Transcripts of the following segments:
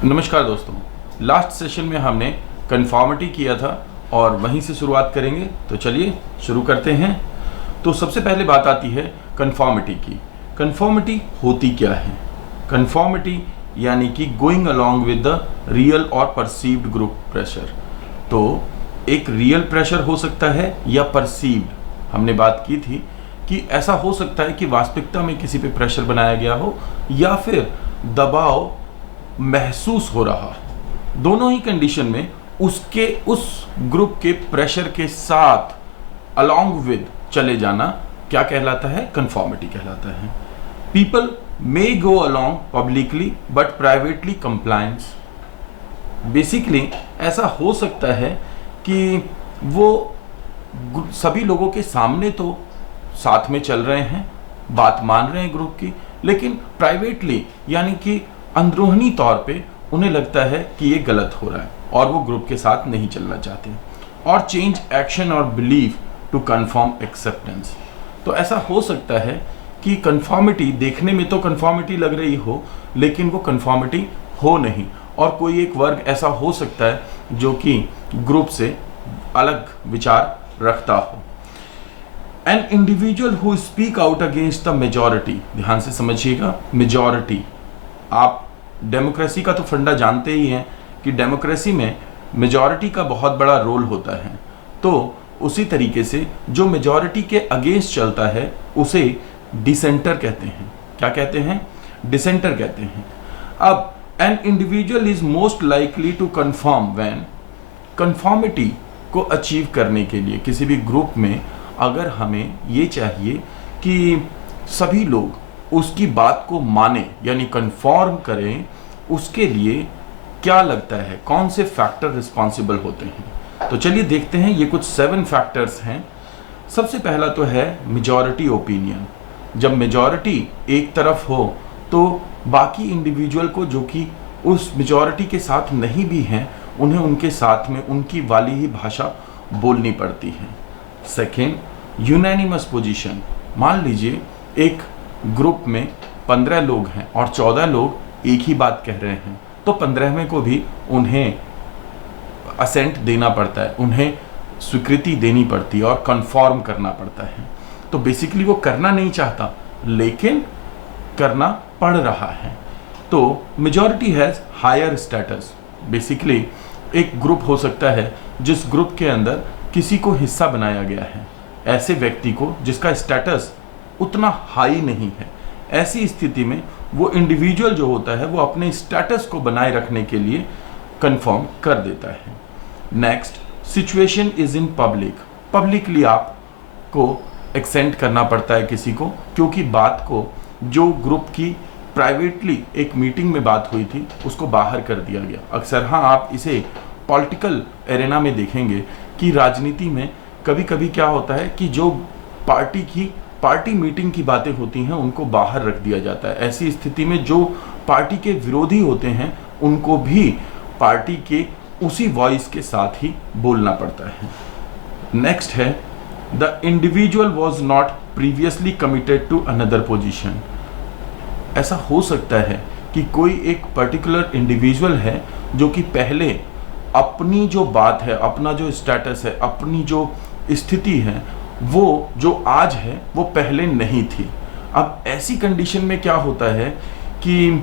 नमस्कार दोस्तों, last session में हमने कन्फॉर्मिटी किया था और वहीं से शुरुआत करेंगे। तो चलिए शुरू करते हैं। तो सबसे पहले बात आती है कन्फॉर्मिटी की। कन्फॉर्मिटी होती क्या है? कन्फॉर्मिटी यानी कि going along with the real और परसीव्ड ग्रुप प्रेशर। तो एक रियल प्रेशर हो सकता है या परसीव्ड। हमने बात की थी कि ऐसा हो सकता है कि वास्तविकता में किसी पे प्रेशर बनाया गया हो या फिर दबाव महसूस हो रहा हो। दोनों ही कंडीशन में उसके उस ग्रुप के प्रेशर के साथ अलोंग विद चले जाना क्या कहलाता है? कन्फॉर्मिटी कहलाता है। People may go along publicly but privately compliance. Basically ऐसा हो सकता है कि वो सभी लोगों के सामने तो साथ में चल रहे हैं, बात मान रहे हैं ग्रुप की, लेकिन प्राइवेटली यानी कि अंदरूनी तौर पे उन्हें लगता है कि ये गलत हो रहा है और वो ग्रुप के साथ नहीं चलना चाहते। और चेंज एक्शन और बिलीफ टू कन्फर्म एक्सेप्टेंस। तो ऐसा हो सकता है कि कन्फॉर्मिटी देखने में तो कन्फॉर्मिटी लग रही हो, लेकिन वो कन्फॉर्मिटी हो नहीं, और कोई एक वर्ग ऐसा हो सकता है जो कि ग्रुप से अलग विचार रखता हो। An individual who speak out against the majority. ध्यान से समझिएगा, मेजॉरिटी। आप डेमोक्रेसी का तो फंडा जानते ही हैं कि डेमोक्रेसी में मेजॉरिटी का बहुत बड़ा रोल होता है। तो उसी तरीके से जो मेजॉरिटी के अगेंस्ट चलता है उसे डिसेंटर कहते हैं। क्या कहते हैं? डिसेंटर कहते हैं। अब an individual is most likely to conform when. Conformity को अचीव करने के लिए किसी भी ग्रुप में अगर हमें ये चाहिए कि सभी लोग उसकी बात को माने यानी कन्फॉर्म करें, उसके लिए क्या लगता है, कौन से फैक्टर रिस्पॉन्सिबल होते हैं? तो चलिए देखते हैं। ये कुछ 7 फैक्टर्स हैं। सबसे पहला तो है मेजॉरिटी ओपिनियन। जब मेजॉरिटी एक तरफ हो तो बाकी इंडिविजुअल को जो कि उस मेजॉरिटी के साथ नहीं भी हैं, उन्हें उनके साथ में उनकी वाली ही भाषा बोलनी पड़ती है। Second, unanimous position. मान लीजिए एक ग्रुप में 15 लोग हैं और 14 लोग एक ही बात कह रहे हैं, तो 15वें को भी उन्हें असेंट देना पड़ता है, उन्हें स्वीकृति देनी पड़ती है और कंफॉर्म करना पड़ता है। तो बेसिकली वो करना नहीं चाहता लेकिन करना पड़ रहा है। तो majority has higher status. Basically एक ग्रुप हो सकता है जिस ग्रुप के अंदर किसी को हिस्सा बनाया गया है, ऐसे व्यक्ति को जिसका स्टेटस उतना हाई नहीं है। ऐसी स्थिति में वो इंडिविजुअल जो होता है वो अपने स्टेटस को बनाए रखने के लिए कंफर्म कर देता है। Next, situation is in public. Publicly आपको एक्सेंट करना पड़ता है किसी को, क्योंकि बात को जो ग्रुप की प्राइवेटली एक मीटिंग में बात हुई थी उसको बाहर कर दिया गया। अक्सर हाँ, आप इसे पॉलिटिकल एरेना में देखेंगे कि राजनीति में कभी कभी क्या होता है कि जो पार्टी मीटिंग की बातें होती हैं उनको बाहर रख दिया जाता है। ऐसी स्थिति में जो पार्टी के विरोधी होते हैं उनको भी पार्टी के उसी वॉइस के साथ ही बोलना पड़ता है। नेक्स्ट है, the individual was not previously committed to another position. ऐसा हो सकता है कि कोई एक पर्टिकुलर इंडिविजुअल है जो कि पहले अपनी जो बात है, अपना जो स्टेटस है, अपनी जो स्थिति है, वो जो आज है वो पहले नहीं थी। अब ऐसी कंडीशन में क्या होता है कि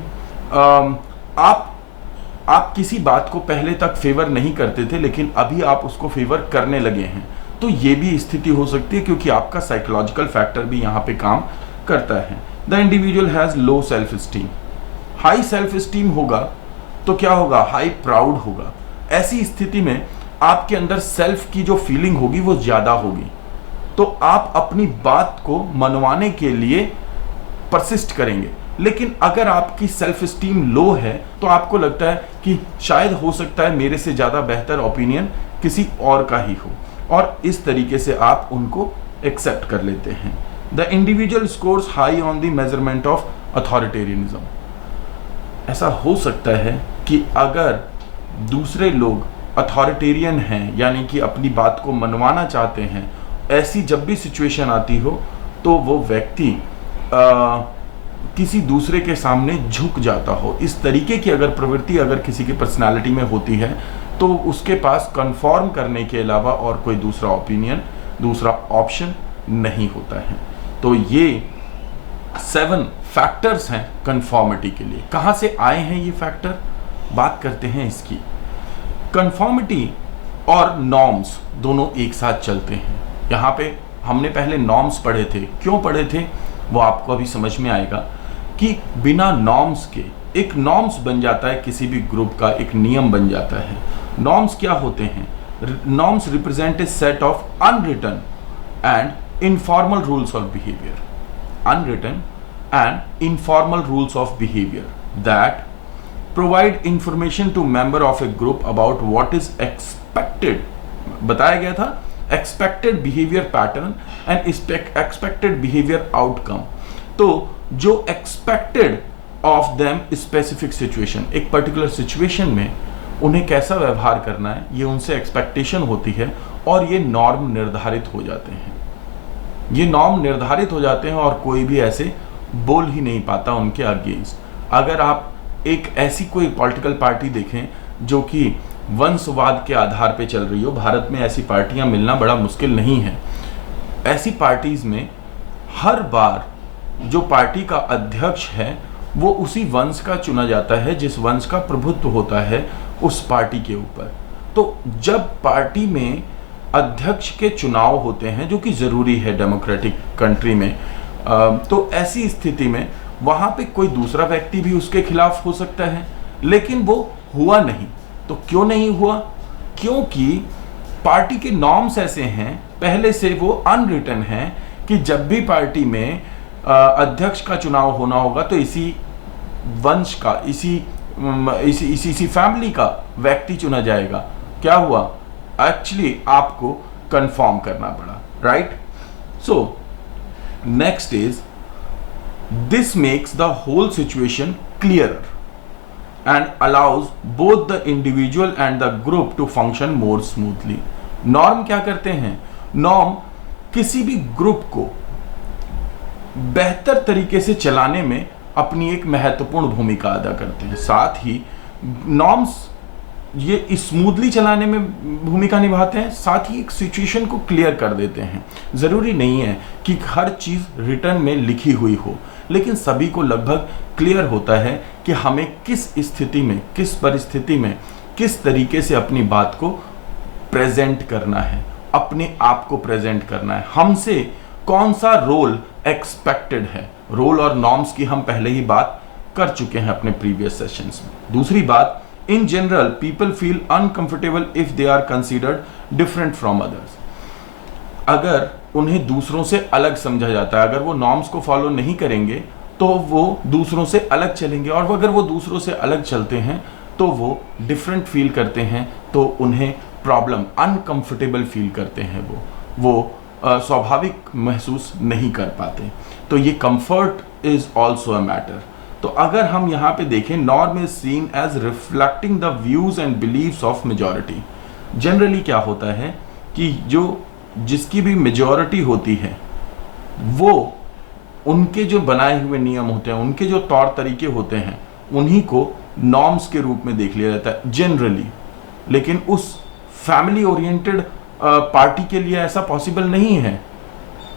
आप किसी बात को पहले तक फेवर नहीं करते थे लेकिन अभी आप उसको फेवर करने लगे हैं। तो ये भी स्थिति हो सकती है क्योंकि आपका साइकोलॉजिकल फैक्टर भी यहाँ पे काम करता है। The individual has low self esteem. High self esteem होगा तो क्या होगा? हाई प्राउड होगा। ऐसी स्थिति में आपके अंदर सेल्फ की जो फीलिंग होगी वो ज्यादा होगी, तो आप अपनी बात को मनवाने के लिए परसिस्ट करेंगे। लेकिन अगर आपकी सेल्फ स्टीम लो है तो आपको लगता है कि शायद हो सकता है मेरे से ज़्यादा बेहतर ओपिनियन किसी और का ही हो, और इस तरीके से आप उनको एक्सेप्ट कर लेते हैं। The individual scores high on the measurement of authoritarianism. ऐसा हो सकता है कि अगर दूसरे लोग अथॉरिटेरियन हैं यानी कि अपनी बात को मनवाना चाहते हैं, ऐसी जब भी सिचुएशन आती हो तो वो व्यक्ति किसी दूसरे के सामने झुक जाता हो। इस तरीके की अगर प्रवृत्ति अगर किसी की पर्सनालिटी में होती है तो उसके पास कंफॉर्म करने के अलावा और कोई दूसरा ओपिनियन, दूसरा ऑप्शन नहीं होता है। तो ये 7 फैक्टर्स हैं कंफॉर्मिटी के लिए। कहाँ से आए हैं ये फैक्टर, बात करते हैं इसकी। कंफॉर्मिटी और नॉर्म्स दोनों एक साथ चलते हैं। यहाँ पे हमने पहले नॉर्म्स पढ़े थे, क्यों पढ़े थे वो आपको अभी समझ में आएगा कि बिना नॉर्म्स के एक नॉर्म्स बन जाता है, किसी भी ग्रुप का एक नियम बन जाता है। नॉर्म्स क्या होते हैं? Norms represent a set of unwritten and informal rules of behaviour, unwritten and informal rules of behaviour that provide information to member of a group about what is expected. बताया गया था expected behaviour pattern and expected behaviour outcome. तो जो expected of them specific situation, एक particular situation में उन्हें कैसा व्यवहार करना है, ये उनसे एक्सपेक्टेशन होती है और ये नॉर्म निर्धारित हो जाते हैं। ये नॉर्म निर्धारित हो जाते हैं और कोई भी ऐसे बोल ही नहीं पाता उनके अगेंस्ट। अगर आप एक ऐसी कोई पॉलिटिकल पार्टी देखें जो कि वंशवाद के आधार पे चल रही हो, भारत में ऐसी पार्टियां मिलना बड़ा मुश्किल नहीं है। ऐसी पार्टीज में हर बार जो पार्टी का अध्यक्ष है वो उसी वंश का चुना जाता है जिस वंश का प्रभुत्व होता है उस पार्टी के ऊपर। तो जब पार्टी में अध्यक्ष के चुनाव होते हैं, जो कि जरूरी है डेमोक्रेटिक कंट्री में, तो ऐसी स्थिति में वहां पे कोई दूसरा व्यक्ति भी उसके खिलाफ हो सकता है, लेकिन वो हुआ नहीं। तो क्यों नहीं हुआ? क्योंकि पार्टी के नॉर्म्स ऐसे हैं, पहले से वो अनरिटन हैं कि जब भी पार्टी में अध्यक्ष का चुनाव होना होगा तो इसी वंश का, इसी फैमिली का व्यक्ति चुना जाएगा। क्या हुआ? एक्चुअली आपको कंफर्म करना पड़ा, right? So next is this makes the whole situation clear and allows both the individual and the group to function more smoothly. Norm क्या करते हैं? नॉर्म किसी भी ग्रुप को बेहतर तरीके से चलाने में अपनी एक महत्वपूर्ण भूमिका अदा करते हैं। साथ ही नॉर्म्स ये स्मूथली चलाने में भूमिका निभाते हैं, साथ ही एक सिचुएशन को क्लियर कर देते हैं। ज़रूरी नहीं है कि हर चीज़ रिटर्न में लिखी हुई हो, लेकिन सभी को लगभग क्लियर होता है कि हमें किस स्थिति में, किस परिस्थिति में, किस तरीके से अपनी बात को प्रेजेंट करना है, अपने आप को प्रेजेंट करना है, हमसे कौन सा रोल एक्सपेक्टेड है। रोल और नॉर्म्स की हम पहले ही बात कर चुके हैं अपने प्रीवियस सेशंस में। दूसरी बात, in general people feel uncomfortable if they are considered different from others. अगर उन्हें दूसरों से अलग समझा जाता है, अगर वो नॉर्म्स को फॉलो नहीं करेंगे तो वो दूसरों से अलग चलेंगे, और अगर वो दूसरों से अलग चलते हैं तो वो डिफरेंट फील करते हैं, तो उन्हें प्रॉब्लम, अनकंफर्टेबल फील करते हैं, वो स्वाभाविक महसूस नहीं कर पाते। तो ये comfort is also a matter. तो अगर हम यहाँ पे देखें, norm is seen as reflecting the views and beliefs of majority. Generally क्या होता है कि जिसकी भी मेजॉरिटी होती है वो उनके जो बनाए हुए नियम होते हैं, उनके जो तौर तरीके होते हैं, उन्हीं को नॉर्म्स के रूप में देख लिया जाता है जनरली। लेकिन उस फैमिली ओरिएंटेड पार्टी के लिए ऐसा पॉसिबल नहीं है।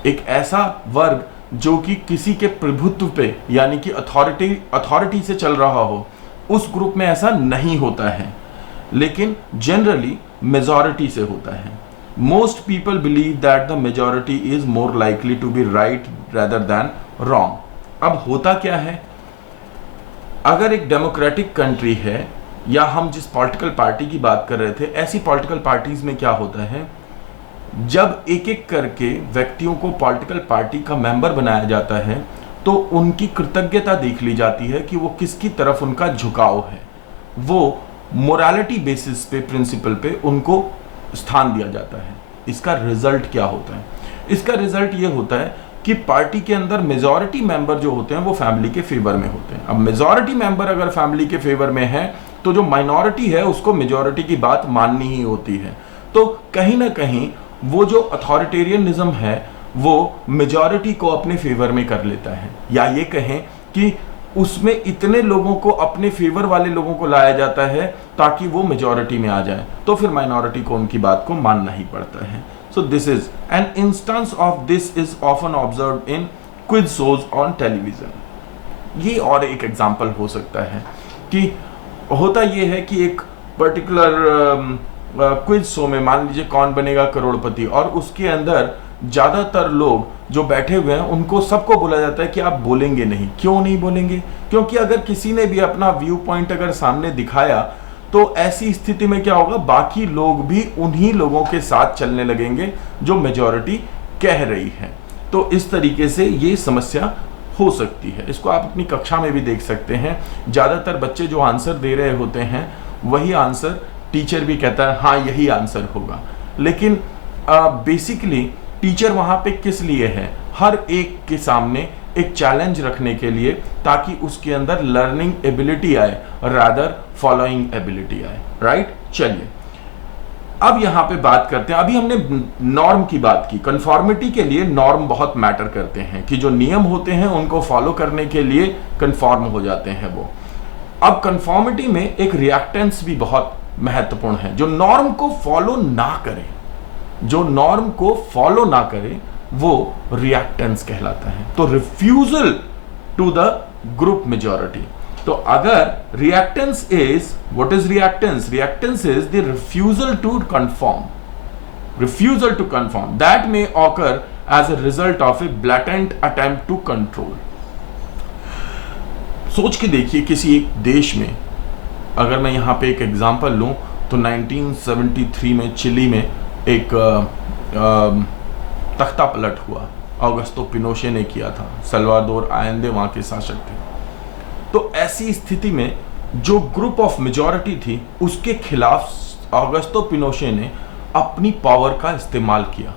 एक ऐसा वर्ग जो कि किसी के प्रभुत्व पे, यानी कि अथॉरिटी से चल रहा हो, उस ग्रुप में ऐसा नहीं होता है, लेकिन जनरली मेजॉरिटी से होता है। Most people believe that the majority is more likely to be right rather than wrong. अब होता क्या है? अगर एक डेमोक्रेटिक कंट्री है, या हम जिस पॉलिटिकल पार्टी की बात कर रहे थे, ऐसी पॉलिटिकल पार्टीज में क्या होता है, जब एक एक करके व्यक्तियों को पॉलिटिकल पार्टी का मेंबर बनाया जाता है तो उनकी कृतज्ञता देख ली जाती है कि वो किसकी तरफ उनका झुकाव है। वो मोरालिटी बेसिस पे, प्रिंसिपल पे उनको स्थान दिया जाता है। इसका रिजल्ट क्या होता है? इसका रिजल्ट ये होता है कि पार्टी के अंदर मेजॉरिटी मेंबर जो होते हैं वो फैमिली के फेवर में होते हैं। अब मेजॉरिटी मेंबर अगर फैमिली के फेवर में है तो जो माइनॉरिटी है उसको मेजॉरिटी की बात माननी ही होती है। तो कहीं ना कहीं वो जो अथॉरिटेरियनिज्म है वो मेजॉरिटी को अपने फेवर में कर लेता है, या ये कहें कि कि उसमें इतने लोगों को, अपने फेवर वाले लोगों को लाया जाता है ताकि वो मेजॉरिटी में आ जाए, तो फिर माइनॉरिटी को उनकी बात को मानना ही पड़ता है। So this is an instance of this is often observed in quiz shows on television. ये और एक एग्जांपल हो सकता है कि होता ये है कि एक पर्टिकुलर क्विज शो में, मान लीजिए कौन बनेगा करोड़पति, और उसके अंदर ज्यादातर लोग जो बैठे हुए हैं उनको सबको बोला जाता है कि आप बोलेंगे नहीं। क्यों नहीं बोलेंगे? क्योंकि अगर किसी ने भी अपना व्यू पॉइंट अगर सामने दिखाया तो ऐसी स्थिति में क्या होगा, बाकी लोग भी उन्हीं लोगों के साथ चलने लगेंगे जो मेजॉरिटी कह रही है। तो इस तरीके से ये समस्या हो सकती है। इसको आप अपनी कक्षा में भी देख सकते हैं, ज्यादातर बच्चे जो आंसर दे रहे होते हैं वही आंसर टीचर भी कहता है हाँ यही आंसर होगा, लेकिन बेसिकली टीचर वहां पे किस लिए है? हर एक के सामने एक चैलेंज रखने के लिए, ताकि उसके अंदर लर्निंग एबिलिटी आए रादर फॉलोइंग एबिलिटी आए। राइट, चलिए अब यहां पे बात करते हैं। अभी हमने नॉर्म की बात की। कंफॉर्मिटी के लिए नॉर्म बहुत मैटर करते हैं, कि जो नियम होते हैं उनको फॉलो करने के लिए कंफॉर्म हो जाते हैं वो। अब कंफॉर्मिटी में एक रिएक्टेंस भी बहुत महत्वपूर्ण है। जो नॉर्म को फॉलो ना करे, जो नॉर्म को फॉलो ना करे वो रिएक्टेंस कहलाता है। तो refusal to the group majority. तो अगर reactance is, what is reactance? Reactance is the refusal to conform, refusal to conform that may occur as a result of a blatant attempt to control. सोच के देखिए, किसी एक देश में, अगर मैं यहां पे एक एग्जांपल लूं तो 1973 में चिली में एक तख्ता पलट हुआ, ऑगस्टो पिनोशे ने किया था। सल्वाडोर आयेंदे वहां के शासक थे। तो ऐसी स्थिति में जो ग्रुप ऑफ मेजॉरिटी थी उसके खिलाफ ऑगस्टो पिनोशे ने अपनी पावर का इस्तेमाल किया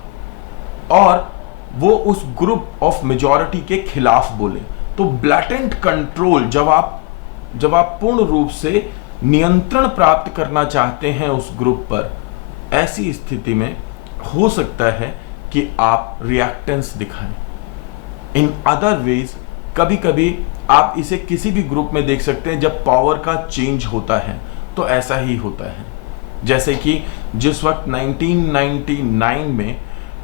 और वो उस ग्रुप ऑफ मेजॉरिटी के खिलाफ बोले। तो ब्लैटेंट कंट्रोल, जब आप पूर्ण रूप से नियंत्रण प्राप्त करना चाहते हैं उस ग्रुप पर, ऐसी स्थिति में हो सकता है कि आप रिएक्टेंस दिखाएं। इन अदर वेज कभी कभी आप इसे किसी भी ग्रुप में देख सकते हैं, जब पावर का चेंज होता है तो ऐसा ही होता है। जैसे कि जिस वक्त 1999 में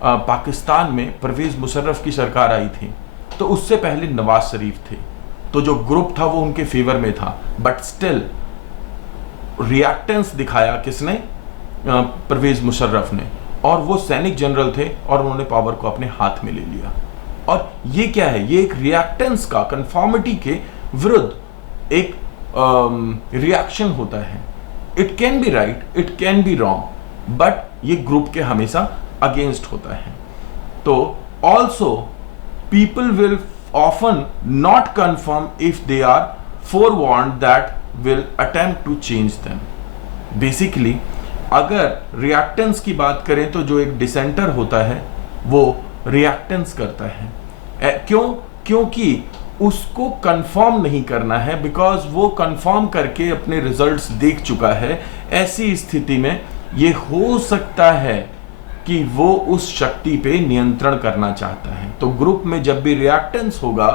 पाकिस्तान में परवेज मुशर्रफ की सरकार आई थी, तो उससे पहले नवाज शरीफ थे। तो जो ग्रुप था वो उनके फेवर में था, बट स्टिल रिएक्टेंस दिखाया किसने? परवेज मुशर्रफ ने, और वो सैनिक जनरल थे और उन्होंने पावर को अपने हाथ में ले लिया। और ये क्या है? ये एक रिएक्टेंस का, कंफॉर्मिटी के विरुद्ध एक रिएक्शन होता है। It can be right, it can be wrong, but ये ग्रुप के हमेशा अगेंस्ट होता है। तो also people will often not conform if they are forewarned that will attempt to change them. Basically अगर रिएक्टेंस की बात करें तो जो एक डिसेंटर होता है वो रिएक्टेंस करता है। क्यों? क्योंकि उसको कंफर्म नहीं करना है, बिकॉज वो कंफर्म करके अपने रिजल्ट्स देख चुका है। ऐसी स्थिति में ये हो सकता है कि वो उस शक्ति पे नियंत्रण करना चाहता है। तो ग्रुप में जब भी रिएक्टेंस होगा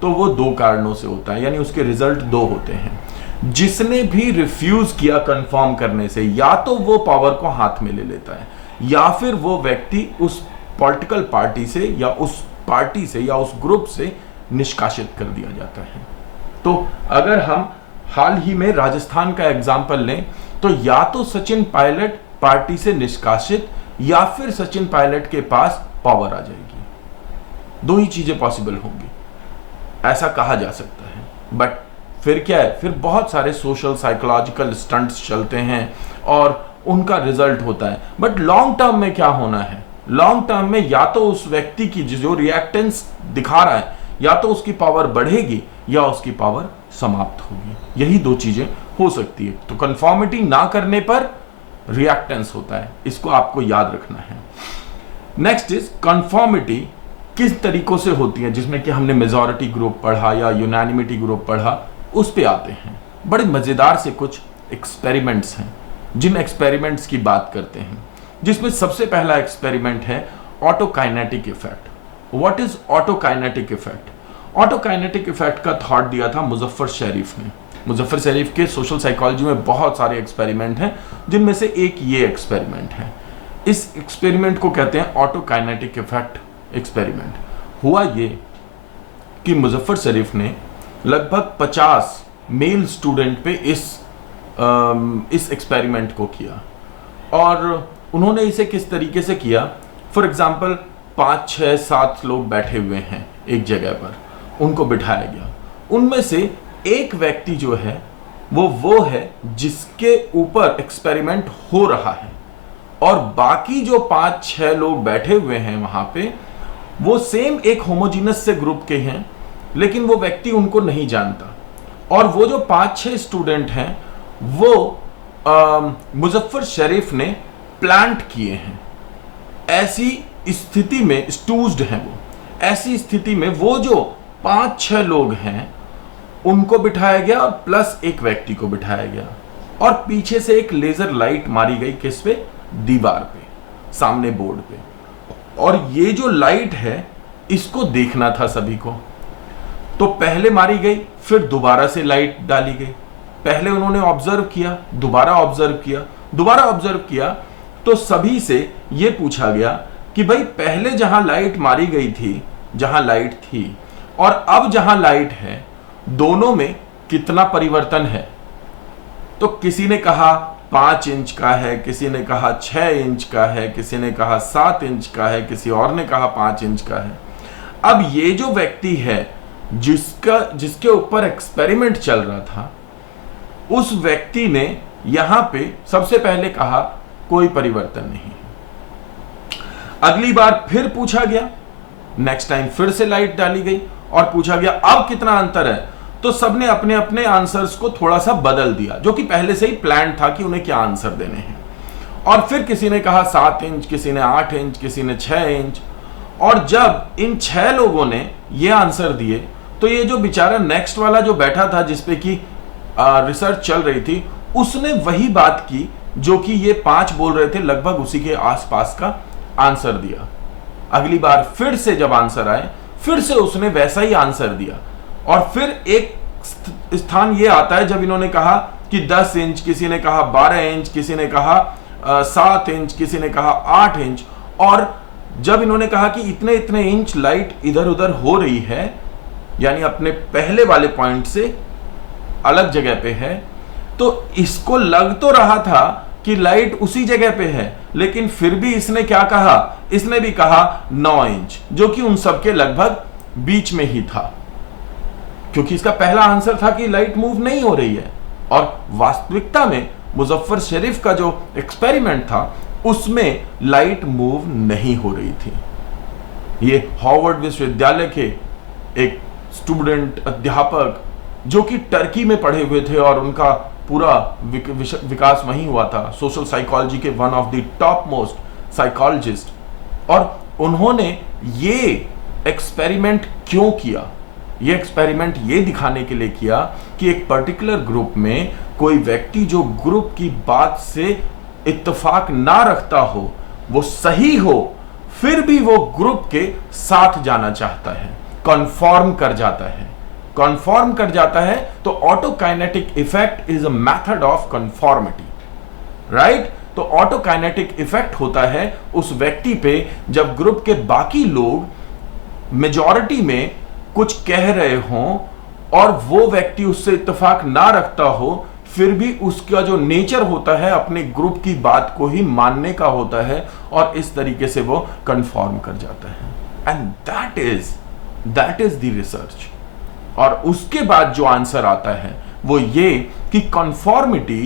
तो वो दो कारणों से होता है, यानी उसके रिजल्ट दो होते हैं। जिसने भी रिफ्यूज किया कंफर्म करने से, या तो वो पावर को हाथ में ले लेता है, या फिर वो व्यक्ति उस पॉलिटिकल पार्टी से या उस पार्टी से या उस ग्रुप से निष्कासित कर दिया जाता है। तो अगर हम हाल ही में राजस्थान का एग्जाम्पल लें तो या तो सचिन पायलट पार्टी से निष्कासित या फिर सचिन पायलट के पास पावर आ जाएगी। दो ही चीजें पॉसिबल होंगी, ऐसा कहा जा सकता है। बट फिर क्या है? फिर बहुत सारे सोशल साइकोलॉजिकल स्टंट्स चलते हैं और उनका रिजल्ट होता है। बट लॉन्ग टर्म में क्या होना है? लॉन्ग टर्म में या तो उस व्यक्ति की जो रिएक्टेंस दिखा रहा है, या तो उसकी पावर बढ़ेगी या उसकी पावर समाप्त होगी। यही दो चीजें हो सकती है। तो कंफॉर्मिटी ना करने पर रिएक्टेंस होता है, इसको आपको याद रखना है। नेक्स्ट इज कंफॉर्मिटी किस तरीकों से होती है, जिसमें कि हमने मेजॉरिटी ग्रुप पढ़ा या यूनानिमिटी ग्रुप पढ़ा, उस पे आते हैं। बड़े मजेदार से कुछ एक्सपेरिमेंट्स हैं, जिन एक्सपेरिमेंट्स की बात करते हैं, जिसमें सबसे पहला एक्सपेरिमेंट है autokinetic effect. What is autokinetic effect? Autokinetic effect का थॉट दिया था मुजफ्फर शरीफ ने। मुजफ्फर शरीफ के सोशल साइकोलॉजी में बहुत सारे एक्सपेरिमेंट हैं, जिनमें से एक ये एक्सपेरिमेंट है। इस एक्सपेरिमेंट को कहते हैं ऑटोकाइनेटिक इफेक्ट एक्सपेरिमेंट। हुआ ये कि मुजफ्फर शरीफ ने लगभग 50 मेल स्टूडेंट पे इस एक्सपेरिमेंट को किया, और उन्होंने इसे किस तरीके से किया। फॉर एग्जाम्पल 5, 6, 7 लोग बैठे हुए हैं एक जगह पर, उनको बिठाया गया। उनमें से एक व्यक्ति जो है वो है जिसके ऊपर एक्सपेरिमेंट हो रहा है, और बाकी जो 5, 6 लोग बैठे हुए हैं वहां पे, वो सेम एक होमोजीनस से ग्रुप के हैं, लेकिन वो व्यक्ति उनको नहीं जानता। और वो जो 5, 6 स्टूडेंट हैं वो मुजफ्फर शरीफ ने प्लांट किए हैं। ऐसी स्थिति में स्टूज्ड हैं वो। ऐसी स्थिति में वो जो 5, 6 लोग हैं उनको बिठाया गया, और प्लस एक व्यक्ति को बिठाया गया, और पीछे से एक लेजर लाइट मारी गई किस पे? दीवार पे, सामने बोर्ड पे। और ये जो लाइट है इसको देखना था सभी को। तो पहले मारी गई, फिर दोबारा से लाइट डाली गई। पहले उन्होंने ऑब्जर्व किया, दोबारा ऑब्जर्व किया, दोबारा ऑब्जर्व किया, तो सभी से ये पूछा गया कि भाई पहले जहां लाइट मारी गई थी, जहां लाइट थी, और अब जहां लाइट है, दोनों में कितना परिवर्तन है? तो किसी ने कहा 5 इंच का है, किसी ने कहा 6 इंच का है, किसी ने कहा 7 इंच का है, किसी और ने कहा 5 इंच का है। अब ये जो व्यक्ति है जिसके ऊपर एक्सपेरिमेंट चल रहा था, उस व्यक्ति ने यहां पे सबसे पहले कहा कोई परिवर्तन नहीं। अगली बार फिर पूछा गया, नेक्स्ट टाइम फिर से लाइट डाली गई और पूछा गया अब कितना अंतर है। तो सबने अपने अपने आंसर्स को थोड़ा सा बदल दिया, जो कि पहले से ही प्लान था कि उन्हें क्या आंसर देने हैं। और फिर किसी ने कहा 7 इंच, किसी ने 8 इंच, किसी ने 6 इंच। और जब इन 6 लोगों ने ये आंसर दिए, तो ये जो बेचारा नेक्स्ट वाला जो बैठा था जिसपे कि रिसर्च चल रही थी, उसने वही बात की जो कि ये 5 बोल रहे थे, लगभग उसी के आसपास का आंसर दिया। अगली बार फिर से जब आंसर आए, फिर से उसने वैसा ही आंसर दिया। और फिर एक स्थान ये आता है जब इन्होंने कहा कि 10 इंच, किसी ने कहा 12 इंच, किसी ने कहा 7 इंच, किसी ने कहा 8 इंच। और जब इन्होंने कहा कि इतने इतने इंच लाइट इधर उधर हो रही है, यानी अपने पहले वाले पॉइंट से अलग जगह पे है, तो इसको लग तो रहा था कि लाइट उसी जगह पे है, लेकिन फिर भी इसने क्या कहा? इसने भी कहा 9 इंच, जो कि उन सबके लगभग बीच में ही था, क्योंकि इसका पहला आंसर था कि लाइट मूव नहीं हो रही है। और वास्तविकता में मुजफ्फर शरीफ का जो एक्सपेरिमेंट था उसमें लाइट मूव नहीं हो रही थी। ये हार्वर्ड विश्वविद्यालय के एक स्टूडेंट, अध्यापक, जो कि टर्की में पढ़े हुए थे और उनका पूरा विकास वहीं हुआ था, सोशल साइकोलॉजी के one of the top most psychologist. और उन्होंने ये एक्सपेरिमेंट क्यों किया? ये एक्सपेरिमेंट ये दिखाने के लिए किया कि एक पर्टिकुलर ग्रुप में कोई व्यक्ति जो ग्रुप की बात से इत्तेफाक ना रखता हो, वो सही हो, फिर भी वो ग्रुप के साथ जाना चाहता है, कन्फॉर्म कर जाता है। कन्फॉर्म कर जाता है तो autokinetic effect is a method of conformity, right? तो ऑटोकाइनेटिक इफेक्ट होता है उस व्यक्ति पे जब ग्रुप के बाकी लोग मेजॉरिटी में कुछ कह रहे हों और वो व्यक्ति उससे इत्तेफाक ना रखता हो, फिर भी उसका जो नेचर होता है अपने ग्रुप की बात को ही मानने का होता है, और इस तरीके से वो कन्फॉर्म कर जाता है। And that is the research. और उसके बाद जो आंसर आता है वो ये कि कन्फॉर्मिटी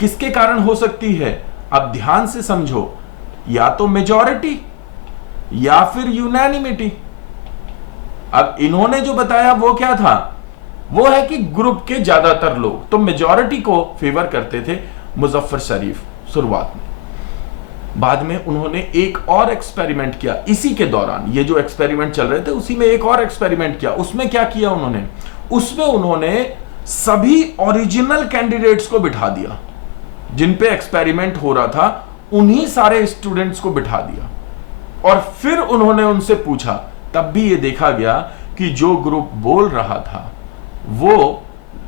किसके कारण हो सकती है? अब ध्यान से समझो, या तो मेजॉरिटी या फिर यूनानिमिटी। अब इन्होंने जो बताया वो क्या था? वो है कि ग्रुप के ज्यादातर लोग तो मेजॉरिटी को फेवर करते थे, मुजफ्फर शरीफ शुरुआत में। बाद में उन्होंने एक और एक्सपेरिमेंट किया इसी के दौरान, ये जो एक्सपेरिमेंट चल रहे थे उसी में एक और एक्सपेरिमेंट किया। उसमें क्या किया उन्होंने? उसमें उन्होंने सभी ओरिजिनल कैंडिडेट्स को बिठा दिया, जिन पे एक्सपेरिमेंट हो रहा था, उन्हीं सारे स्टूडेंट्स को बिठा दिया। और फिर उन्होंने उनसे पूछा, तब भी ये देखा गया कि जो ग्रुप बोल रहा था वो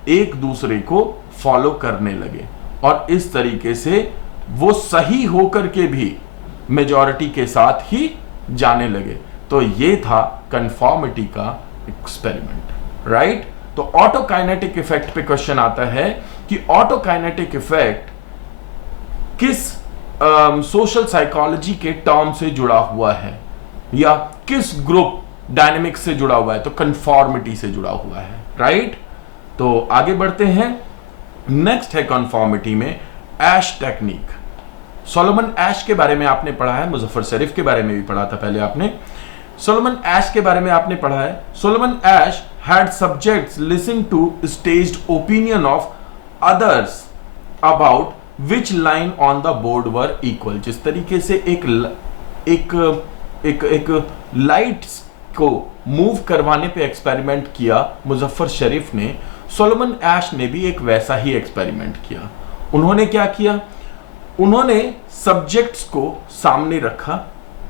एक दूसरे को फॉलो करने लगे और इस तरीके से वो सही होकर के भी मेजॉरिटी के साथ ही जाने लगे। तो ये था कंफॉर्मिटी का एक्सपेरिमेंट, राइट। तो ऑटोकाइनेटिक इफेक्ट पे क्वेश्चन आता है कि ऑटोकाइनेटिक इफेक्ट किस सोशल साइकोलॉजी के टर्म से जुड़ा हुआ है या किस ग्रुप डायनेमिक्स से जुड़ा हुआ है, तो कंफॉर्मिटी से जुड़ा हुआ है, राइट। तो आगे बढ़ते हैं। नेक्स्ट है कंफॉर्मिटी में एश टेक्निक। सोलोमन एश के बारे में आपने पढ़ा है, मुजफ्फर शरीफ के बारे में भी पढ़ा था पहले आपने, सोलोमन एश के बारे में आपने पढ़ा है। Solomon Asch had subjects listen to staged opinion of others about which line on the board were equal. जिस तरीके से एक लाइट्स को मूव करवाने पे एक्सपेरिमेंट किया मुजफ्फर शरीफ ने, सोलोमन एश ने भी एक वैसा ही एक्सपेरिमेंट किया। उन्होंने क्या किया, उन्होंने सब्जेक्ट्स को सामने रखा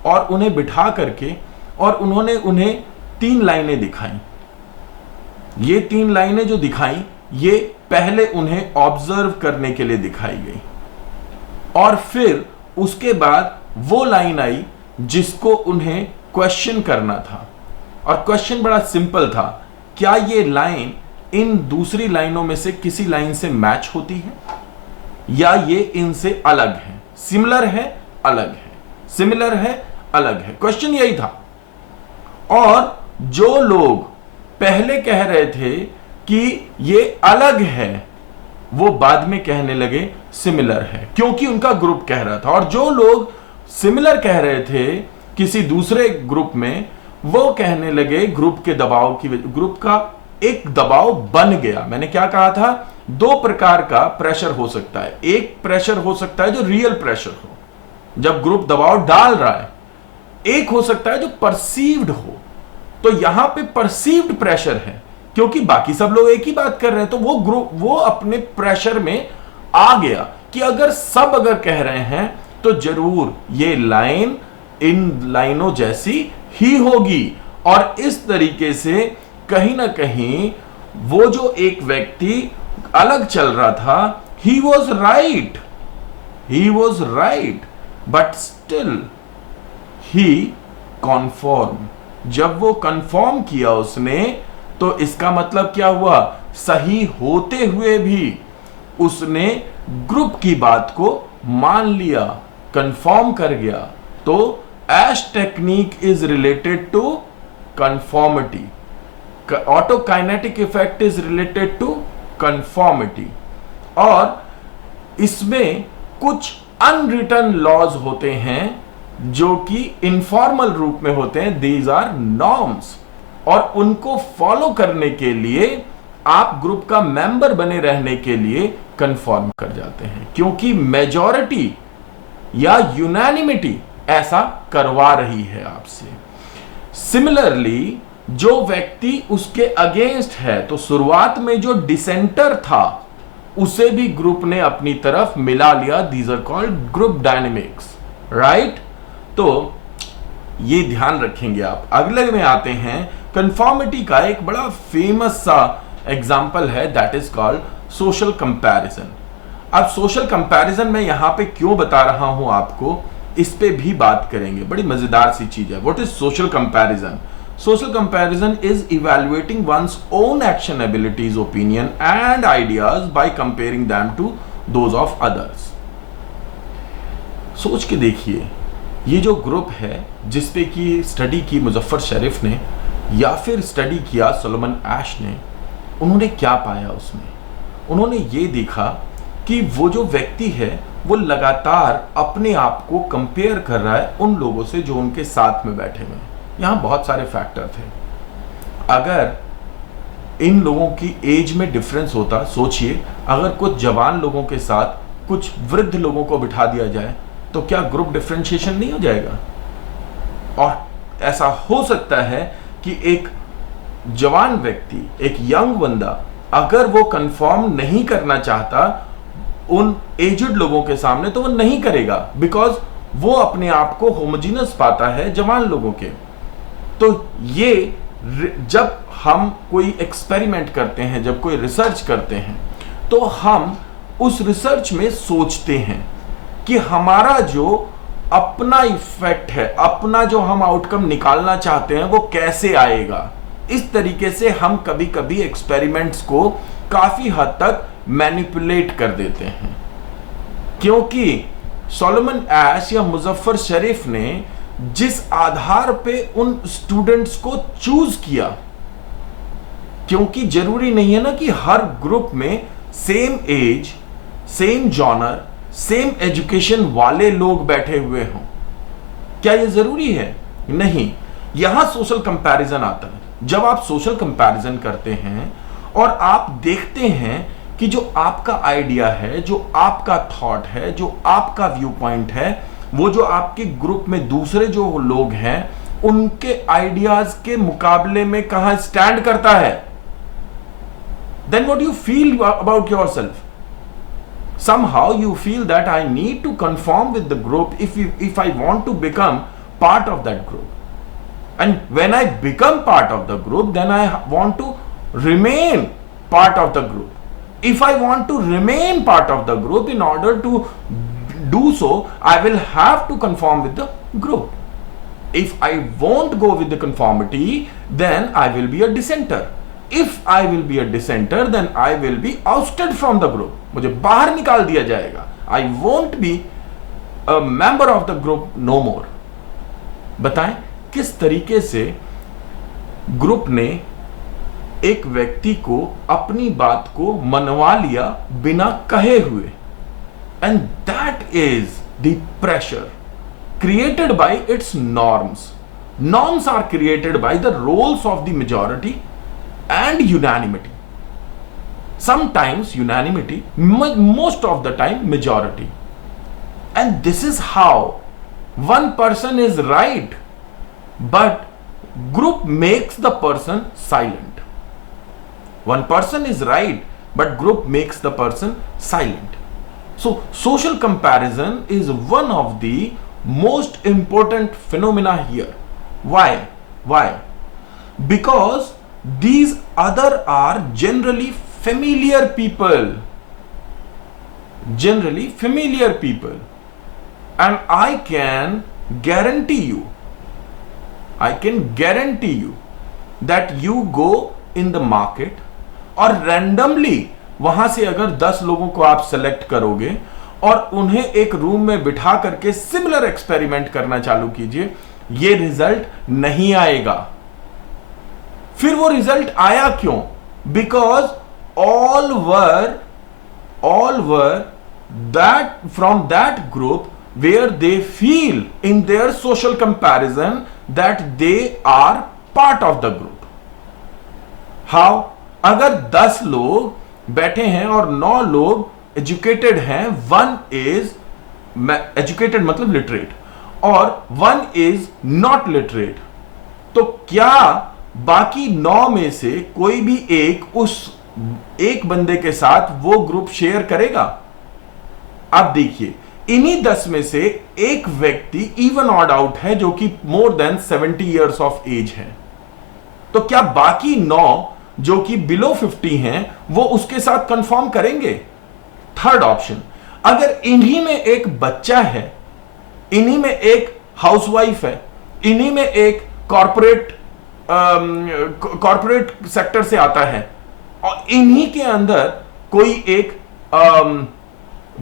और उन्हें बिठा करके और उन्होंने उन्हें 3 लाइनें दिखाई। ये 3 लाइनें जो दिखाई ये पहले उन्हें ऑब्जर्व करने के लिए दिखाई गई और फिर उसके बाद वो लाइन आई जिसको उन्हें क्वेश्चन करना था। और क्वेश्चन बड़ा सिंपल था, क्या ये लाइन इन दूसरी लाइनों में से किसी लाइन से मैच होती है या ये इनसे अलग है, सिमिलर है अलग है, सिमिलर है अलग है। क्वेश्चन यही था। और जो लोग पहले कह रहे थे कि ये अलग है वो बाद में कहने लगे सिमिलर है, क्योंकि उनका ग्रुप कह रहा था। और जो लोग सिमिलर कह रहे थे किसी दूसरे ग्रुप में, वो कहने लगे ग्रुप के दबाव की, ग्रुप का एक दबाव बन गया। मैंने क्या कहा था, 2 प्रकार का प्रेशर हो सकता है। एक प्रेशर हो सकता है जो रियल प्रेशर हो, जब ग्रुप दबाव डाल रहा है। एक हो सकता है जो परसीव्ड हो। तो यहां पे परसीव्ड प्रेशर है क्योंकि बाकी सब लोग एक ही बात कर रहे हैं, तो वो ग्रुप वो अपने प्रेशर में आ गया कि अगर सब अगर कह रहे हैं तो जरूर ये लाइन इन लाइनों जैसी ही होगी। और इस तरीके से कहीं ना कहीं वो जो एक व्यक्ति अलग चल रहा था, he was right, but still he conformed। जब वो कंफॉर्म किया उसने, तो इसका मतलब क्या हुआ, सही होते हुए भी उसने ग्रुप की बात को मान लिया, कंफॉर्म कर गया। तो Asch technique is related to conformity, autokinetic effect is related to conformity. और इसमें कुछ अनरिटन लॉज होते हैं जो कि इनफॉर्मल रूप में होते हैं, दीज आर नॉर्म्स, और उनको फॉलो करने के लिए आप ग्रुप का मेंबर बने रहने के लिए कंफॉर्म कर जाते हैं, क्योंकि मेजॉरिटी या यूनानिमिटी ऐसा करवा रही है आपसे। सिमिलरली जो व्यक्ति उसके अगेंस्ट है, तो शुरुआत में जो डिसेंटर था उसे भी ग्रुप ने अपनी तरफ मिला लिया, these are called group dynamics, right. तो ये ध्यान रखेंगे आप। अगले में आते हैं, कंफॉर्मिटी का एक बड़ा फेमस सा एग्जाम्पल है, that is called social comparison. अब सोशल कंपैरिजन में यहां पे क्यों बता रहा हूं आपको, इस पे भी बात करेंगे, बड़ी मजेदार सी चीज है। What is social comparison? Social comparison is evaluating one's own action abilities, opinion and ideas by comparing them to those of others। सोच के देखिए, ये जो ग्रुप है जिसपे की स्टडी की मुजफ्फर शरीफ ने या फिर स्टडी किया सोलोमन एश ने, उन्होंने क्या पाया उसमें? उन्होंने ये देखा कि वो जो व्यक्ति है वो लगातार अपने आप को कंपेयर कर रहा है उन लोगों से जो उनके साथ में बैठे हुए हैं। यहां बहुत सारे फैक्टर थे। अगर इन लोगों की एज में डिफरेंस होता, सोचिए अगर कुछ जवान लोगों के साथ कुछ वृद्ध लोगों को बिठा दिया जाए तो क्या ग्रुप डिफरेंशिएशन नहीं हो जाएगा? और ऐसा हो सकता है कि एक जवान व्यक्ति, एक यंग बंदा, अगर वो कंफर्म नहीं करना चाहता उन एजड लोगों के सामने, तो वो नहीं करेगा, बिकॉज वो अपने आप को होमोजीनस पाता है जवान लोगों के। तो ये जब हम कोई एक्सपेरिमेंट करते हैं, जब कोई रिसर्च करते हैं, तो हम उस रिसर्च में सोचते हैं कि हमारा जो अपना इफेक्ट है, अपना जो हम आउटकम निकालना चाहते हैं वो कैसे आएगा। इस तरीके से हम कभी कभी एक्सपेरिमेंट्स को काफी हद तक मैनिपुलेट कर देते हैं, क्योंकि सोलोमन एश या मुजफ्फर शरीफ ने जिस आधार पे उन स्टूडेंट्स को चूज किया, क्योंकि जरूरी नहीं है ना कि हर ग्रुप में same age, same genre, same education वाले लोग बैठे हुए हों। क्या यह जरूरी है? नहीं। यहां सोशल कंपैरिजन आता है। जब आप सोशल कंपैरिजन करते हैं और आप देखते हैं कि जो आपका आइडिया है, जो आपका थॉट है, जो आपका व्यू पॉइंट है, वो जो आपके ग्रुप में दूसरे जो लोग हैं उनके आइडियाज के मुकाबले में कहां स्टैंड करता है, then what you feel about yourself? Somehow you feel that I need to conform with the group if I want to become part of that group. And when I become part of the group, then I want to remain part of the group. If I want to remain part of the group, in order to do so, I will have to conform with the group. If I won't go with the conformity, then I will be a dissenter. If I will be a dissenter, then I will be ousted from the group. मुझे बाहर निकाल दिया जाएगा. I won't be a member of the group no more. बताएं किस तरीके से group ने एक व्यक्ति को अपनी बात को मनवा लिया बिना कहे हुए. And that is the pressure created by its norms. Norms are created by the roles of the majority and unanimity. Sometimes unanimity, most of the time majority. And this is how one person is right, but group makes the person silent. One person is right, but group makes the person silent. So social comparison is one of the most important phenomena here. Why? Because these other are generally familiar people, and I can guarantee you that you go in the market और randomly वहां से अगर 10 लोगों को आप select करोगे और उन्हें एक रूम में बिठा करके सिमिलर एक्सपेरिमेंट करना चालू कीजिए, ये रिजल्ट नहीं आएगा. फिर वो रिजल्ट आया क्यों? Because all were that from that group where they feel in their social comparison that they are part of the group. How? अगर 10 लोग बैठे हैं और 9 लोग एजुकेटेड हैं, 1 इज एजुकेटेड मतलब लिटरेट और 1 इज नॉट लिटरेट, तो क्या बाकी 9 में से कोई भी उस एक बंदे के साथ वो ग्रुप शेयर करेगा? अब देखिए, इन्हीं 10 में से एक व्यक्ति इवन ऑड आउट है जो कि more than 70 years of age है, तो क्या बाकी 9 जो कि बिलो 50 हैं वो उसके साथ कंफर्म करेंगे? थर्ड ऑप्शन, अगर इन्हीं में एक बच्चा है, इन्हीं में एक हाउसवाइफ है, इन्हीं में एक कॉर्पोरेट सेक्टर से आता है और इन्हीं के अंदर कोई एक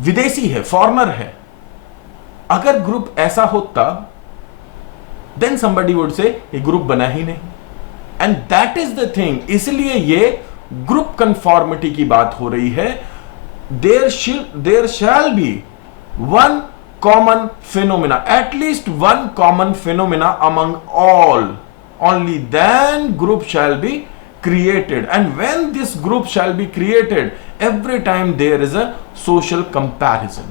विदेशी है, फॉरेनर है, अगर ग्रुप ऐसा होता, देन somebody would say ये ग्रुप बना ही नहीं. And that is the thing. इसलिए ये ग्रुप कंफॉर्मिटी की बात हो रही है. There shall be one common phenomena, at least one common phenomena among all. Only then group shall be created, and when this group shall be created, every time there is a social comparison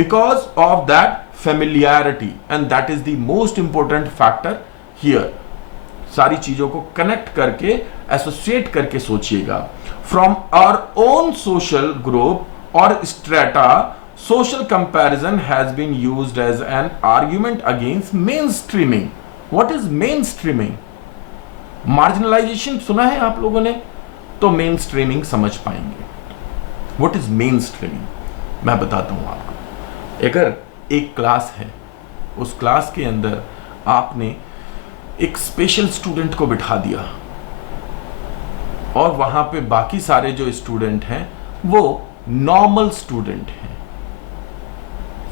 because of that familiarity, and that is the most important factor here. सारी चीजों को connect करके associate करके सोचिएगा. From our own social group और strata, social comparison has been used as an argument against mainstreaming. What is mainstreaming? Marginalisation सुना है आप लोगों ने? तो मेन स्ट्रीमिंग समझ पाएंगे। व्हाट इज मेन स्ट्रीमिंग मैं बताता हूं आपको। अगर एक क्लास है, उस क्लास के अंदर आपने एक स्पेशल स्टूडेंट को बिठा दिया और वहां पे बाकी सारे जो स्टूडेंट हैं वो नॉर्मल स्टूडेंट हैं,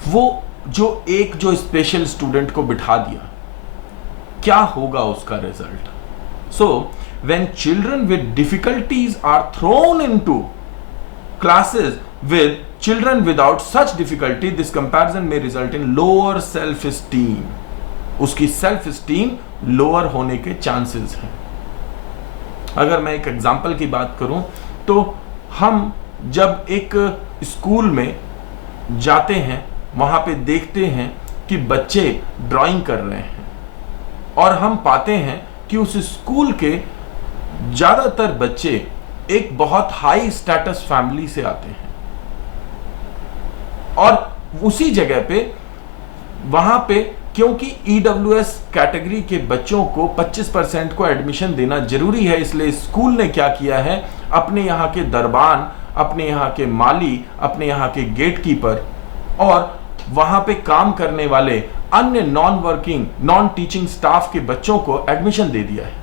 वो जो स्पेशल स्टूडेंट को बिठा दिया, क्या होगा उसका result? So when children with difficulties are thrown into classes with children without such difficulty, this comparison may result in lower self esteem. उसकी सेल्फ esteem लोअर होने के चांसेस हैं। अगर मैं एक एग्जांपल की बात करूं तो हम जब एक स्कूल में जाते हैं, वहां पे देखते हैं कि बच्चे ड्राइंग कर रहे हैं और हम पाते हैं कि उस स्कूल के ज्यादातर बच्चे एक बहुत हाई स्टेटस फैमिली से आते हैं और उसी जगह पे वहां पे क्योंकि ईडब्ल्यूएस कैटेगरी के बच्चों को 25% को एडमिशन देना जरूरी है, इसलिए स्कूल ने क्या किया है, अपने यहाँ के दरबान, अपने यहाँ के माली, अपने यहाँ के गेटकीपर और वहां पे काम करने वाले अन्य नॉन टीचिंग स्टाफ के बच्चों को एडमिशन दे दिया है।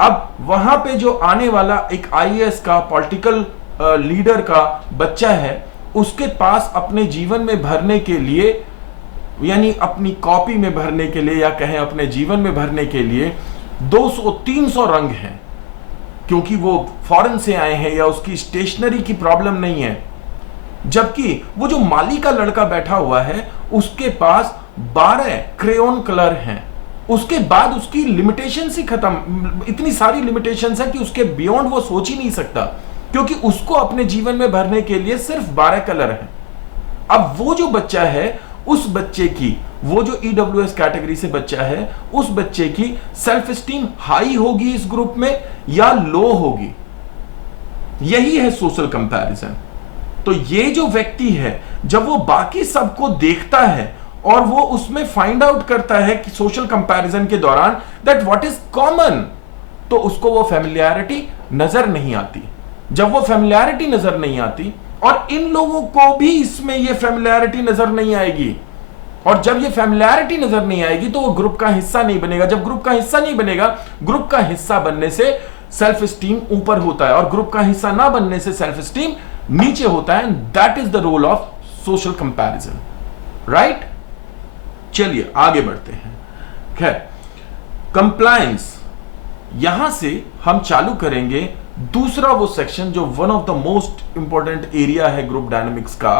अब वहां पे जो आने वाला एक आईएएस का पॉलिटिकल लीडर का बच्चा है, उसके पास अपने जीवन में भरने के लिए, यानी अपनी कॉपी में भरने के लिए या कहें अपने जीवन में भरने के लिए 200-300 रंग हैं, क्योंकि वो फॉरेन से आए हैं या उसकी स्टेशनरी की प्रॉब्लम नहीं है। जबकि वो जो माली का लड़का बैठा हुआ है उसके पास 12 क्रेयॉन कलर हैं, उसके बाद उसकी लिमिटेशन ही खत्म, इतनी सारी लिमिटेशंस है कि उसके बियॉन्ड वो सोच ही नहीं सकता, क्योंकि उसको अपने जीवन में भरने के लिए सिर्फ 12 कलर हैं। अब वो जो बच्चा है, उस बच्चे की, वो जो ईडब्ल्यूएस कैटेगरी से बच्चा है, उस बच्चे की सेल्फ एस्टीम हाई होगी इस ग्रुप में या लो होगी? यही है सोशल कंपैरिजन। तो ये जो व्यक्ति है, जब वो बाकी सबको देखता है और वो उसमें फाइंड आउट करता है कि सोशल कंपैरिजन के दौरान दैट व्हाट इज कॉमन, तो उसको वो फैमिलियरिटी नजर नहीं आती। जब वो फैमिलियरिटी नजर नहीं आती और इन लोगों को भी इसमें ये फैमिलियरिटी नजर नहीं आएगी, और जब ये फैमिलियरिटी नजर नहीं आएगी तो वो ग्रुप का हिस्सा नहीं बनेगा। जब ग्रुप का हिस्सा नहीं बनेगा, ग्रुप का हिस्सा बनने से सेल्फ एस्टीम ऊपर होता है और ग्रुप का हिस्सा ना बनने से सेल्फ एस्टीम नीचे होता है। That is the role of social comparison, right? चलिए आगे बढ़ते हैं। खैर, कंप्लायंस, यहां से हम चालू करेंगे दूसरा वो सेक्शन जो one of the most important area है ग्रुप डायनेमिक्स का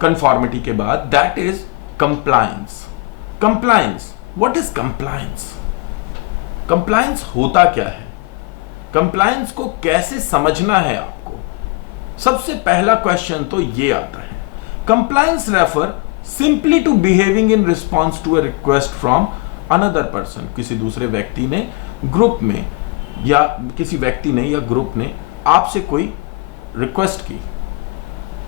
कंफॉर्मिटी के बाद, that is compliance. Compliance, what is compliance? Compliance होता क्या है? कंप्लायंस को कैसे समझना है आपको? सबसे पहला क्वेश्चन तो ये आता है, compliance refer simply to behaving in response to a request from another person. किसी दूसरे व्यक्ति ने ग्रुप में, या किसी व्यक्ति ने या ग्रुप ने आपसे कोई रिक्वेस्ट की,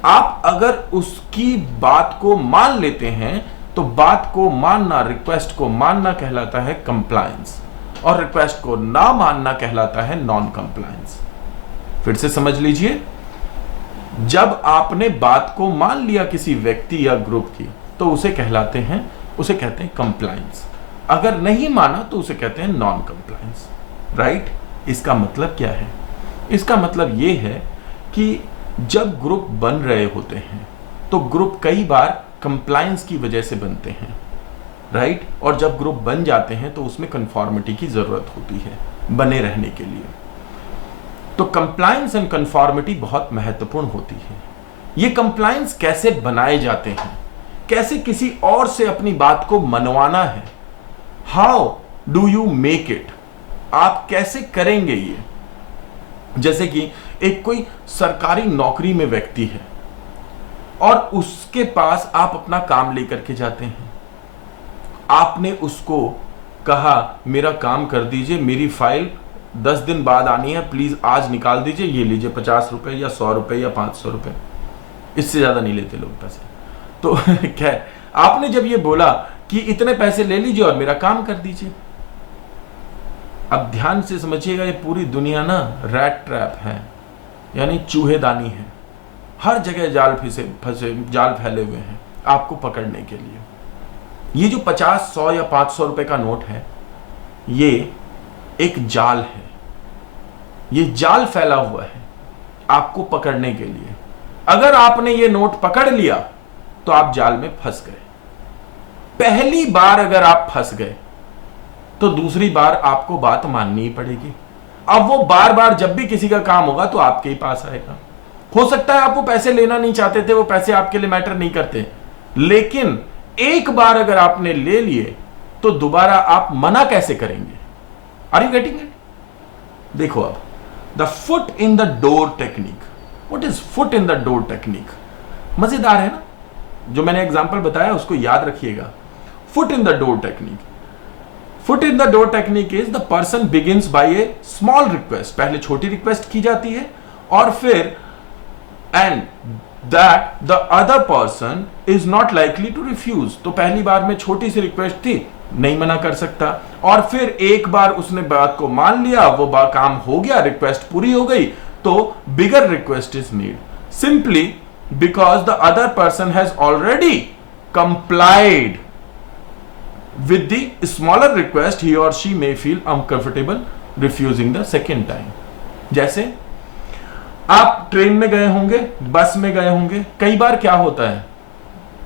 आप अगर उसकी बात को मान लेते हैं तो बात को मानना, रिक्वेस्ट को मानना कहलाता है कंप्लायंस, और रिक्वेस्ट को ना मानना कहलाता है नॉन कंप्लायंस। फिर से समझ लीजिए, जब आपने बात को मान लिया किसी व्यक्ति या ग्रुप की तो उसे कहते हैं कंप्लायंस। अगर नहीं माना तो उसे कहते हैं नॉन कंप्लायंस, राइट? इसका मतलब क्या है? इसका मतलब यह है कि जब ग्रुप बन रहे होते हैं तो ग्रुप कई बार कंप्लायंस की वजह से बनते हैं, राइट? और जब ग्रुप बन जाते हैं तो उसमें कंफॉर्मिटी की जरूरत होती है बने रहने के लिए। तो कंप्लायंस एंड कंफॉर्मिटी बहुत महत्वपूर्ण होती है। ये कंप्लायंस कैसे बनाए जाते हैं, कैसे किसी और से अपनी बात को मनवाना है, how do you make it, आप कैसे करेंगे ये? जैसे कि एक कोई सरकारी नौकरी में व्यक्ति है और उसके पास आप अपना काम लेकर के जाते हैं, आपने उसको कहा मेरा काम कर दीजिए, मेरी फाइल 10 दिन बाद आनी है, प्लीज आज निकाल दीजिए, ये लीजिए 50 रुपए या 100 रुपए या 500 रुपए, इससे ज्यादा नहीं लेते लोग पैसे। तो क्या आपने जब ये बोला कि इतने पैसे ले लीजिए और मेरा काम कर दीजिए, अब ध्यान से समझिएगा, ये पूरी दुनिया ना रैट ट्रैप है, यानी चूहेदानी है। हर जगह जाल फंसे जाल फैले हुए हैं आपको पकड़ने के लिए। ये जो 50, 100 या 500 रुपए का नोट है, ये एक जाल है। ये जाल फैला हुआ है आपको पकड़ने के लिए। अगर आपने ये नोट पकड़ लिया तो आप जाल में फंस गए। पहली बार अगर आप फंस गए तो दूसरी बार आपको बात माननी ही पड़ेगी। अब वो बार बार जब भी किसी का काम होगा तो आपके ही पास आएगा। हो सकता है आप वो पैसे लेना नहीं चाहते थे, वो पैसे आपके लिए मैटर नहीं करते, लेकिन एक बार अगर आपने ले लिए तो दोबारा आप मना कैसे करेंगे? Are you getting it? देखो अब, the foot in the door technique. What is foot in the door technique? मजेदार है ना? जो मैंने एग्जांपल बताया उसको याद रखिएगा। Foot in the door technique, foot in the door technique is the person begins by a small request. पहले छोटी रिक्वेस्ट की जाती है और फिर and that the other person is not likely to refuse. तो पहली बार में छोटी सी रिक्वेस्ट थी, नहीं मना कर सकता, और फिर एक बार उसने बात को मान लिया, वो काम हो गया, रिक्वेस्ट पूरी हो गई, तो bigger request is need, simply because the other person has already complied with the smaller request. He or she may feel uncomfortable refusing the second time. जैसे आप ट्रेन में गए होंगे, बस में गए होंगे, कई बार क्या होता है,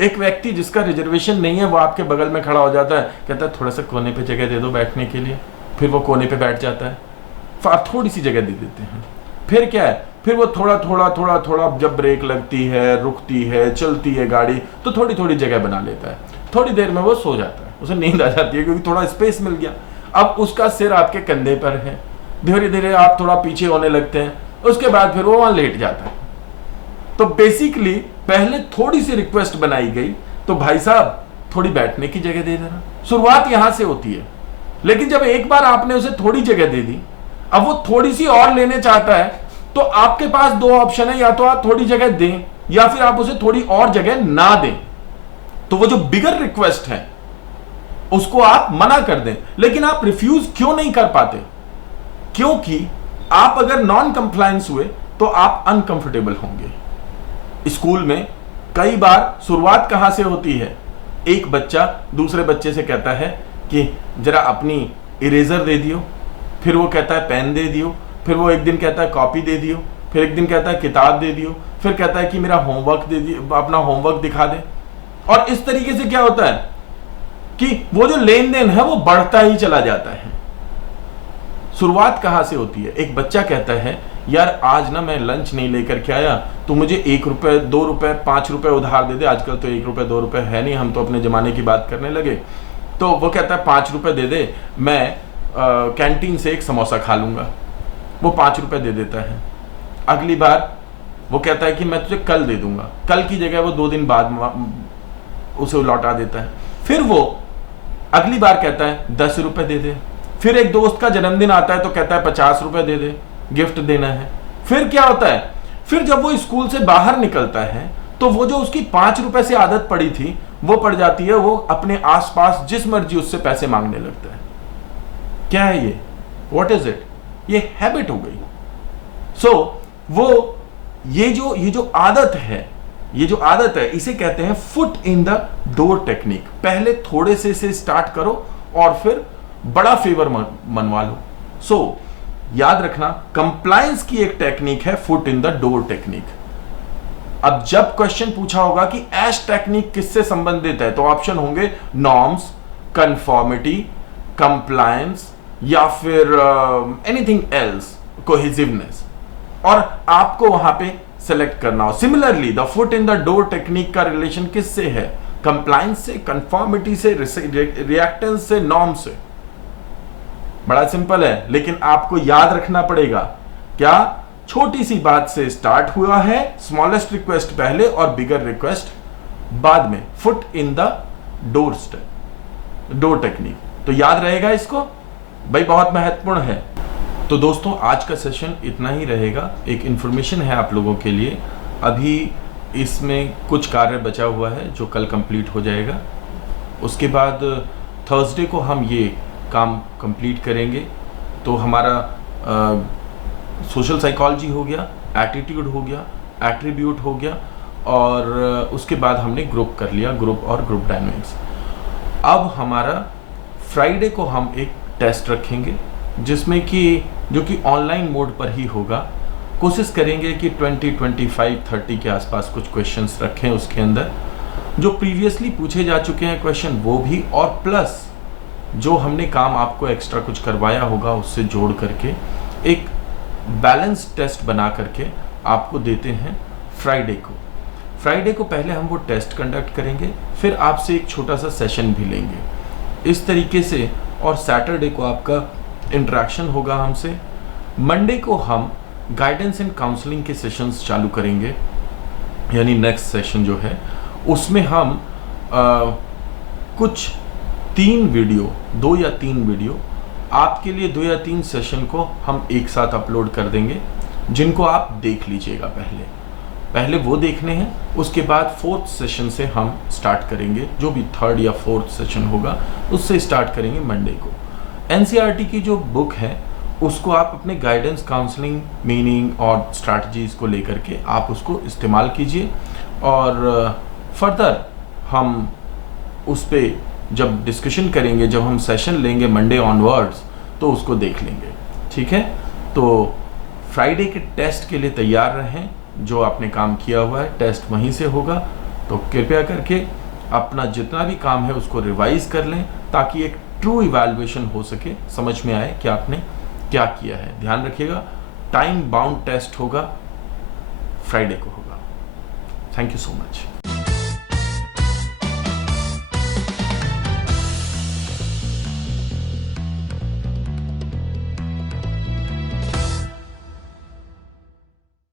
एक व्यक्ति जिसका रिजर्वेशन नहीं है वो आपके बगल में खड़ा हो जाता है, कहता है थोड़ा सा कोने पे जगह दे दो बैठने के लिए। फिर वो कोने पे बैठ जाता है, आप थोड़ी सी जगह दे देते हैं। फिर क्या है, फिर वो थोड़ा थोड़ा जब ब्रेक लगती है, रुकती है, चलती है गाड़ी, तो थोड़ी थोड़ी जगह बना लेता है। थोड़ी देर में वो सो जाता है, उसे नींद आ जाती है क्योंकि थोड़ा स्पेस मिल गया। अब उसका सिर आपके कंधे पर है, धीरे धीरे आप थोड़ा पीछे होने लगते हैं, उसके बाद फिर वो वहां लेट जाता है। तो बेसिकली पहले थोड़ी सी रिक्वेस्ट बनाई गई, तो भाई साहब थोड़ी बैठने की जगह दे देना। शुरुआत यहां से होती है, लेकिन जब एक बार आपने उसे थोड़ी जगह दे दी, अब वो थोड़ी सी और लेने चाहता है, तो आपके पास दो ऑप्शन है, या तो आप थोड़ी जगह दें या फिर आप उसे थोड़ी और जगह ना दें। तो वो जो बिगर रिक्वेस्ट है उसको आप मना कर दें, लेकिन आप रिफ्यूज क्यों नहीं कर पाते? क्योंकि आप अगर नॉन कंप्लायंस हुए तो आप अनकंफर्टेबल होंगे। स्कूल में कई बार शुरुआत कहां से होती है, एक बच्चा दूसरे बच्चे से कहता है कि जरा अपनी इरेजर दे दियो, फिर वो कहता है पेन दे दियो, फिर वो एक दिन कहता है कॉपी दे दियो, फिर एक दिन कहता है किताब दे दियो, फिर कहता है कि मेरा होमवर्क दे दियो, अपना होमवर्क दिखा दे। और इस तरीके से क्या होता है कि वो जो लेन देन है वो बढ़ता ही चला जाता है। शुरुआत कहां से होती है, एक बच्चा कहता है यार आज ना मैं लंच नहीं लेकर के आया, तो मुझे 1 रुपए, 2 रुपए, 5 रुपए उधार दे दे। आजकल तो 1 रुपए 2 रुपए है नहीं, हम तो अपने जमाने की बात करने लगे। तो वो कहता है 5 रुपए दे दे, मैं कैंटीन से एक समोसा खा लूंगा। वो 5 रुपए दे देता है। अगली बार वो कहता है कि मैं तुझे कल दे दूंगा, कल की जगह वो 2 दिन बाद उसे लौटा देता है। फिर वो अगली बार कहता है 10 रुपए दे दे। फिर एक दोस्त का जन्मदिन आता है तो कहता है 50 रुपए दे दे, गिफ्ट देना है। फिर क्या होता है, फिर जब वो स्कूल से बाहर निकलता है तो वो जो उसकी 5 रुपए से आदत पड़ी थी वो पड़ जाती है, वो अपने आसपास जिस मर्जी उससे पैसे मांगने लगता है। क्या है ये, व्हाट इज इट? ये हैबिट हो गई। सो वो ये जो आदत है, ये जो आदत है, इसे कहते हैं foot in the door technique. पहले थोड़े से स्टार्ट करो और फिर बड़ा फेवर मनवा लो। सो याद रखना, कंप्लायंस की एक टेक्निक है foot in the door technique. अब जब क्वेश्चन पूछा होगा कि एश टेक्निक किससे संबंधित है, तो ऑप्शन होंगे नॉर्म्स, कंफॉर्मिटी, कंप्लायंस या फिर एनीथिंग एल्स, कोहेसिवनेस, और आपको वहां पे सेलेक्ट करना हो। Similarly the foot in the door technique का रिलेशन किससे है? कंप्लायंस से, कंफॉर्मिटी से, रिएक्टेंस से, नॉर्म से। बड़ा सिंपल है, लेकिन आपको याद रखना पड़ेगा क्या, छोटी सी बात से स्टार्ट हुआ है, स्मॉलेस्ट रिक्वेस्ट पहले और बिगर रिक्वेस्ट बाद में। Foot in the door technique, तो याद रहेगा इसको भाई, बहुत महत्वपूर्ण है। तो दोस्तों आज का सेशन इतना ही रहेगा। एक इन्फॉर्मेशन है आप लोगों के लिए, अभी इसमें कुछ कार्य बचा हुआ है जो कल कंप्लीट हो जाएगा। उसके बाद थर्सडे को हम ये काम कंप्लीट करेंगे तो हमारा सोशल साइकोलॉजी हो गया, एटीट्यूड हो गया, एट्रीब्यूट हो गया, और उसके बाद हमने ग्रुप कर लिया, ग्रुप और ग्रुप डायनेमिक्स। अब हमारा फ्राइडे को हम एक टेस्ट रखेंगे जिसमें कि जो कि ऑनलाइन मोड पर ही होगा। कोशिश करेंगे कि 20, 25, 30 के आसपास कुछ क्वेश्चंस रखें उसके अंदर, जो प्रीवियसली पूछे जा चुके हैं क्वेश्चन वो भी, और प्लस जो हमने काम आपको एक्स्ट्रा कुछ करवाया होगा उससे जोड़ करके एक बैलेंस टेस्ट बना करके आपको देते हैं फ्राइडे को। फ्राइडे को पहले हम वो टेस्ट कंडक्ट करेंगे, फिर आपसे एक छोटा सा सेशन भी लेंगे इस तरीके से, और सैटरडे को आपका इंटरेक्शन होगा हमसे। मंडे को हम गाइडेंस एंड काउंसलिंग के सेशंस चालू करेंगे, यानी नेक्स्ट सेशन जो है उसमें हम कुछ 2 या 3 वीडियो आपके लिए, 2 या 3 सेशन को हम एक साथ अपलोड कर देंगे, जिनको आप देख लीजिएगा। पहले वो देखने हैं, उसके बाद 4th सेशन से हम स्टार्ट करेंगे, जो भी 3rd या 4th सेशन होगा उससे स्टार्ट करेंगे मंडे को। एनसीईआरटी की जो बुक है उसको आप अपने गाइडेंस, काउंसलिंग, मीनिंग और स्ट्रैटेजीज को लेकर के आप उसको इस्तेमाल कीजिए, और फर्दर हम उस पर जब डिस्कशन करेंगे, जब हम सेशन लेंगे मंडे ऑनवर्ड्स, तो उसको देख लेंगे। ठीक है, तो फ्राइडे के टेस्ट के लिए तैयार रहें। जो आपने काम किया हुआ है टेस्ट वहीं से होगा, तो कृपया करके अपना जितना भी काम है उसको रिवाइज कर लें, ताकि एक ट्रू इवैल्यूएशन हो सके, समझ में आए कि आपने क्या किया है। ध्यान रखिएगा, टाइम बाउंड टेस्ट होगा, फ्राइडे को होगा। Thank you so much.